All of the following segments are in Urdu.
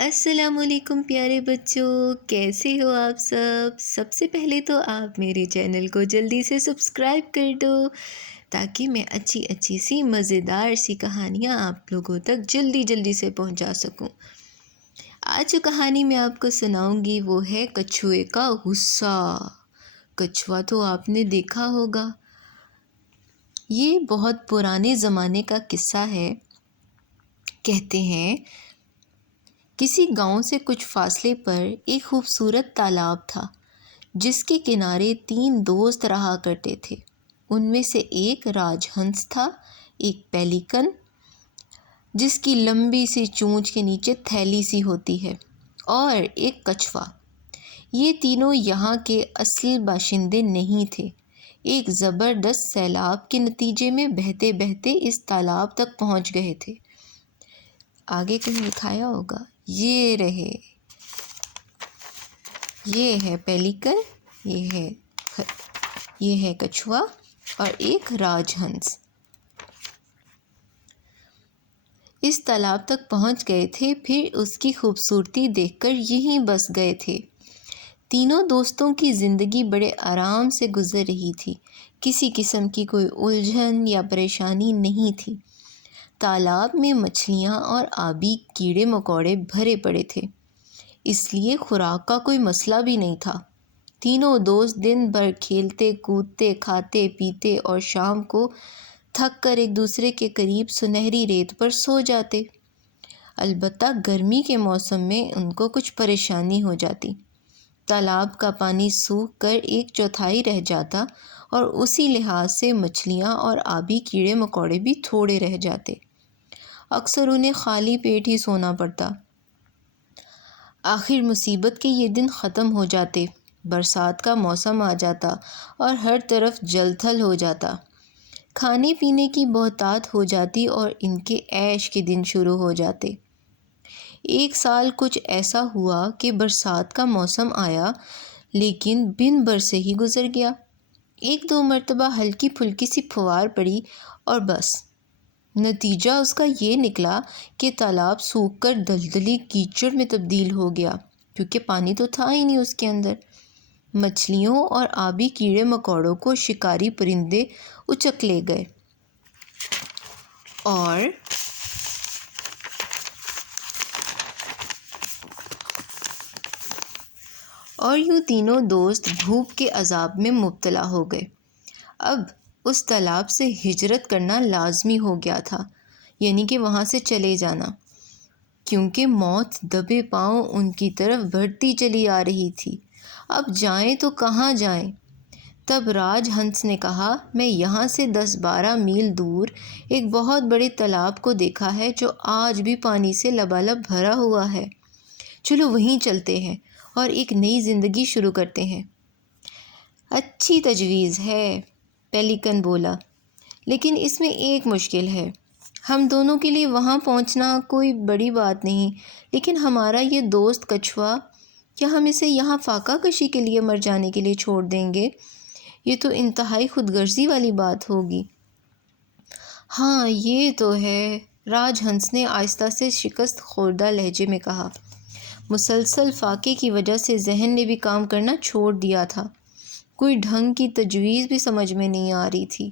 السلام علیکم پیارے بچوں، کیسے ہو آپ سب سے پہلے تو آپ میرے چینل کو جلدی سے سبسکرائب کر دو تاکہ میں اچھی سی مزیدار سی کہانیاں آپ لوگوں تک جلدی سے پہنچا سکوں۔ آج جو کہانی میں آپ کو سناؤں گی وہ ہے کچھوے کا غصہ۔ کچھوا تو آپ نے دیکھا ہوگا، یہ بہت پرانے زمانے کا قصہ ہے۔ کہتے ہیں کسی گاؤں سے کچھ فاصلے پر ایک خوبصورت تالاب تھا جس کے کنارے 3 دوست رہا کرتے تھے۔ ان میں سے ایک راج ہنس تھا، ایک پیلیکن جس کی لمبی سی چونچ کے نیچے تھیلی سی ہوتی ہے، اور ایک کچھوا۔ یہ تینوں یہاں کے اصل باشندے نہیں تھے۔ ایک زبردست سیلاب کے نتیجے میں بہتے بہتے اس تالاب تک پہنچ گئے تھے۔ آگے کہیں دکھایا ہوگا، یہ رہے، یہ ہے پیلیکن، یہ ہے کچھوا اور ایک راج ہنس۔ اس تالاب تک پہنچ گئے تھے، پھر اس کی خوبصورتی دیکھ کر یہیں بس گئے تھے۔ تینوں دوستوں کی زندگی بڑے آرام سے گزر رہی تھی، کسی قسم کی کوئی الجھن یا پریشانی نہیں تھی۔ تالاب میں مچھلیاں اور آبی کیڑے مکوڑے بھرے پڑے تھے، اس لیے خوراک کا کوئی مسئلہ بھی نہیں تھا۔ تینوں دوست دن بھر کھیلتے کودتے کھاتے پیتے اور شام کو تھک کر ایک دوسرے کے قریب سنہری ریت پر سو جاتے۔ البتہ گرمی کے موسم میں ان کو کچھ پریشانی ہو جاتی۔ تالاب کا پانی سوکھ کر 1/4 رہ جاتا اور اسی لحاظ سے مچھلیاں اور آبی کیڑے مکوڑے بھی تھوڑے رہ جاتے۔ اکثر انہیں خالی پیٹ ہی سونا پڑتا۔ آخر مصیبت کے یہ دن ختم ہو جاتے، برسات کا موسم آ جاتا اور ہر طرف جل تھل ہو جاتا۔ کھانے پینے کی بہتات ہو جاتی اور ان کے عیش کے دن شروع ہو جاتے۔ ایک سال کچھ ایسا ہوا کہ برسات کا موسم آیا لیکن بن برسے ہی گزر گیا۔ 1-2 مرتبہ ہلکی پھلکی سی پھوار پڑی اور بس۔ نتیجہ اس کا یہ نکلا کہ تالاب سوکھ کر دلدلی کیچڑ میں تبدیل ہو گیا، کیونکہ پانی تو تھا ہی نہیں اس کے اندر۔ مچھلیوں اور آبی کیڑے مکوڑوں کو شکاری پرندے اچک لے گئے اور یوں تینوں دوست بھوک کے عذاب میں مبتلا ہو گئے۔ اب اس تالاب سے ہجرت کرنا لازمی ہو گیا تھا، یعنی کہ وہاں سے چلے جانا، کیونکہ موت دبے پاؤں ان کی طرف بڑھتی چلی آ رہی تھی۔ اب جائیں تو کہاں جائیں؟ تب راج ہنس نے کہا، میں یہاں سے 10-12 میل دور ایک بہت بڑے تالاب کو دیکھا ہے جو آج بھی پانی سے لبالب بھرا ہوا ہے۔ چلو وہیں چلتے ہیں اور ایک نئی زندگی شروع کرتے ہیں۔ اچھی تجویز ہے، پیلیکن بولا، لیکن اس میں ایک مشکل ہے۔ ہم دونوں کے لیے وہاں پہنچنا کوئی بڑی بات نہیں، لیکن ہمارا یہ دوست کچھوا، کیا ہم اسے یہاں فاقہ کشی کے لیے مر جانے کے لیے چھوڑ دیں گے؟ یہ تو انتہائی خود غرضی والی بات ہوگی۔ ہاں یہ تو ہے، راج ہنس نے آہستہ سے شکست خوردہ لہجے میں کہا۔ مسلسل فاقے کی وجہ سے ذہن نے بھی کام کرنا چھوڑ دیا تھا، کوئی ڈھنگ کی تجویز بھی سمجھ میں نہیں آ رہی تھی۔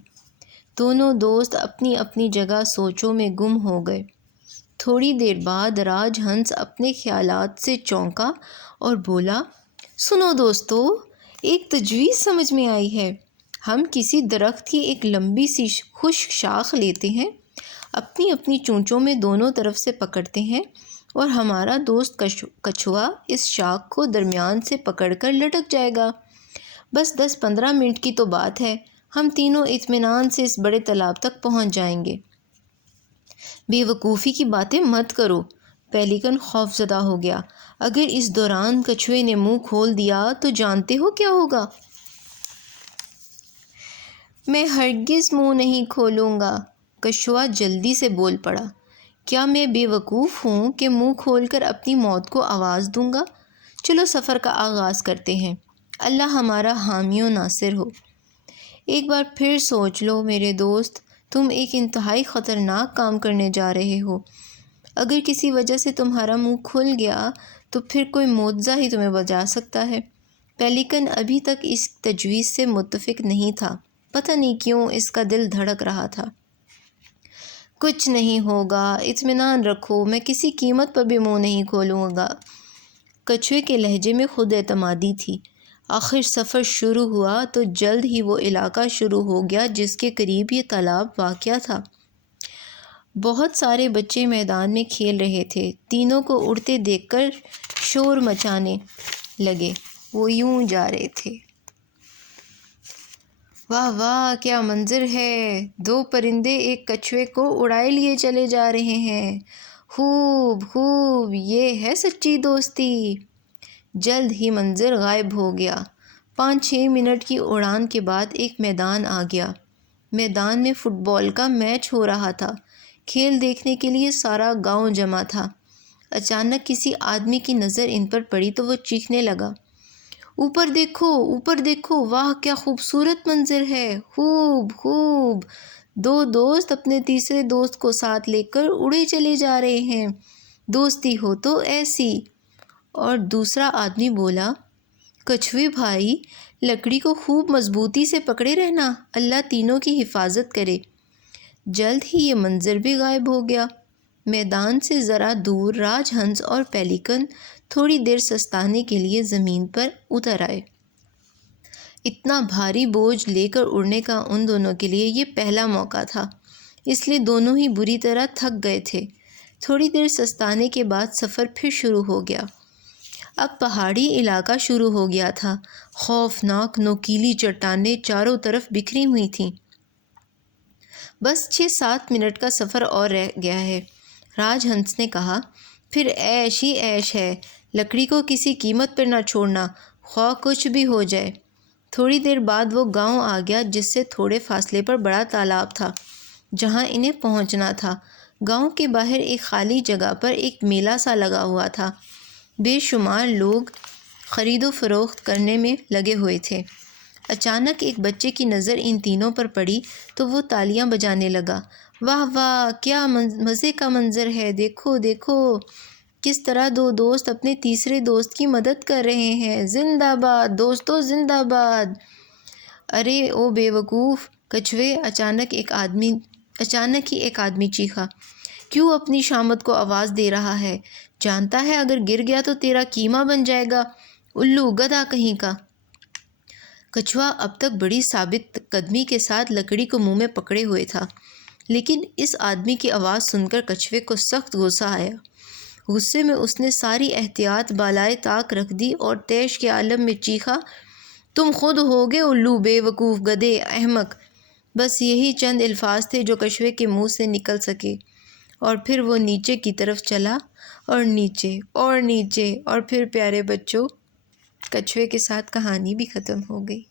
دونوں دوست اپنی اپنی جگہ سوچوں میں گم ہو گئے۔ تھوڑی دیر بعد راج ہنس اپنے خیالات سے چونکا اور بولا، سنو دوستو، ایک تجویز سمجھ میں آئی ہے۔ ہم کسی درخت کی ایک لمبی سی خشک شاخ لیتے ہیں، اپنی اپنی چونچوں میں دونوں طرف سے پکڑتے ہیں اور ہمارا دوست کچھوا اس شاخ کو درمیان سے پکڑ کر لٹک جائے گا۔ بس 10-15 منٹ کی تو بات ہے، ہم تینوں اطمینان سے اس بڑے تالاب تک پہنچ جائیں گے۔ بے وقوفی کی باتیں مت کرو، پیلیکن خوف زدہ ہو گیا۔ اگر اس دوران کچھوے نے منہ کھول دیا تو جانتے ہو کیا ہوگا؟ میں ہرگز منہ نہیں کھولوں گا، کچھوا جلدی سے بول پڑا۔ کیا میں بے وقوف ہوں کہ منہ کھول کر اپنی موت کو آواز دوں گا؟ چلو سفر کا آغاز کرتے ہیں، اللہ ہمارا حامی و ناصر ہو۔ ایک بار پھر سوچ لو میرے دوست، تم ایک انتہائی خطرناک کام کرنے جا رہے ہو۔ اگر کسی وجہ سے تمہارا منہ کھل گیا تو پھر کوئی معجزہ ہی تمہیں بچا سکتا ہے۔ پیلیکن ابھی تک اس تجویز سے متفق نہیں تھا، پتہ نہیں کیوں اس کا دل دھڑک رہا تھا۔ کچھ نہیں ہوگا، اطمینان رکھو، میں کسی قیمت پر بھی منہ نہیں کھولوں گا۔ کچھوے کے لہجے میں خود اعتمادی تھی۔ آخر سفر شروع ہوا تو جلد ہی وہ علاقہ شروع ہو گیا جس کے قریب یہ تالاب واقع تھا۔ بہت سارے بچے میدان میں کھیل رہے تھے۔ تینوں کو اڑتے دیکھ کر شور مچانے لگے۔ وہ یوں جا رہے تھے۔ واہ واہ، کیا منظر ہے! دو پرندے ایک کچھوے کو اڑائے لیے چلے جا رہے ہیں۔ خوب خوب، یہ ہے سچی دوستی۔ جلد ہی منظر غائب ہو گیا۔ 5-6 منٹ کی اڑان کے بعد ایک میدان آ گیا۔ میدان میں فٹ بال کا میچ ہو رہا تھا۔ کھیل دیکھنے کے لیے سارا گاؤں جمع تھا۔ اچانک کسی آدمی کی نظر ان پر پڑی تو وہ چیخنے لگا، اوپر دیکھو، اوپر دیکھو، واہ کیا خوبصورت منظر ہے! خوب خوب! 2 دوست اپنے تیسرے دوست کو ساتھ لے کر اڑے چلے جا رہے ہیں۔ دوستی ہو تو ایسی۔ اور دوسرا آدمی بولا، کچھوے بھائی، لکڑی کو خوب مضبوطی سے پکڑے رہنا، اللہ تینوں کی حفاظت کرے۔ جلد ہی یہ منظر بھی غائب ہو گیا۔ میدان سے ذرا دور راج ہنس اور پیلیکن تھوڑی دیر سستانے کے لیے زمین پر اتر آئے۔ اتنا بھاری بوجھ لے کر اڑنے کا ان دونوں کے لیے یہ پہلا موقع تھا، اس لیے دونوں ہی بری طرح تھک گئے تھے۔ تھوڑی دیر سستانے کے بعد سفر پھر شروع ہو گیا۔ اب پہاڑی علاقہ شروع ہو گیا تھا۔ خوفناک نوکیلی چٹانیں چاروں طرف بکھری ہوئی تھیں۔ بس 6-7 منٹ کا سفر اور رہ گیا ہے، راج ہنس نے کہا۔ پھر عیش ہی عیش ہے، لکڑی کو کسی قیمت پر نہ چھوڑنا، خواہ کچھ بھی ہو جائے۔ تھوڑی دیر بعد وہ گاؤں آ گیا جس سے تھوڑے فاصلے پر بڑا تالاب تھا جہاں انہیں پہنچنا تھا۔ گاؤں کے باہر ایک خالی جگہ پر ایک میلہ سا لگا ہوا تھا۔ بے شمار لوگ خرید و فروخت کرنے میں لگے ہوئے تھے۔ اچانک ایک بچے کی نظر ان تینوں پر پڑی تو وہ تالیاں بجانے لگا۔ واہ واہ، کیا مزے کا منظر ہے! دیکھو دیکھو، کس طرح 2 دوست اپنے تیسرے دوست کی مدد کر رہے ہیں۔ زندہ باد دوستو، زندہ باد! ارے او بے وقوف کچھوے، اچانک ہی ایک آدمی چیخا، کیوں اپنی شامت کو آواز دے رہا ہے؟ جانتا ہے اگر گر گیا تو تیرا قیمہ بن جائے گا، الو گدھا کہیں کا! کچھوا اب تک بڑی ثابت قدمی کے ساتھ لکڑی کو منہ میں پکڑے ہوئے تھا، لیکن اس آدمی کی آواز سن کر کچھوے کو سخت غصہ آیا۔ غصے میں اس نے ساری احتیاط بالائے طاق رکھ دی اور طیش کے عالم میں چیخا، تم خود ہوگے الو، بے وقوف، گدھے، احمق! بس یہی چند الفاظ تھے جو کچھوے کے منہ سے نکل سکے، اور پھر وہ نیچے کی طرف چلا، اور نیچے اور نیچے، اور پھر پیارے بچوں، کچھوے کے ساتھ کہانی بھی ختم ہو گئی۔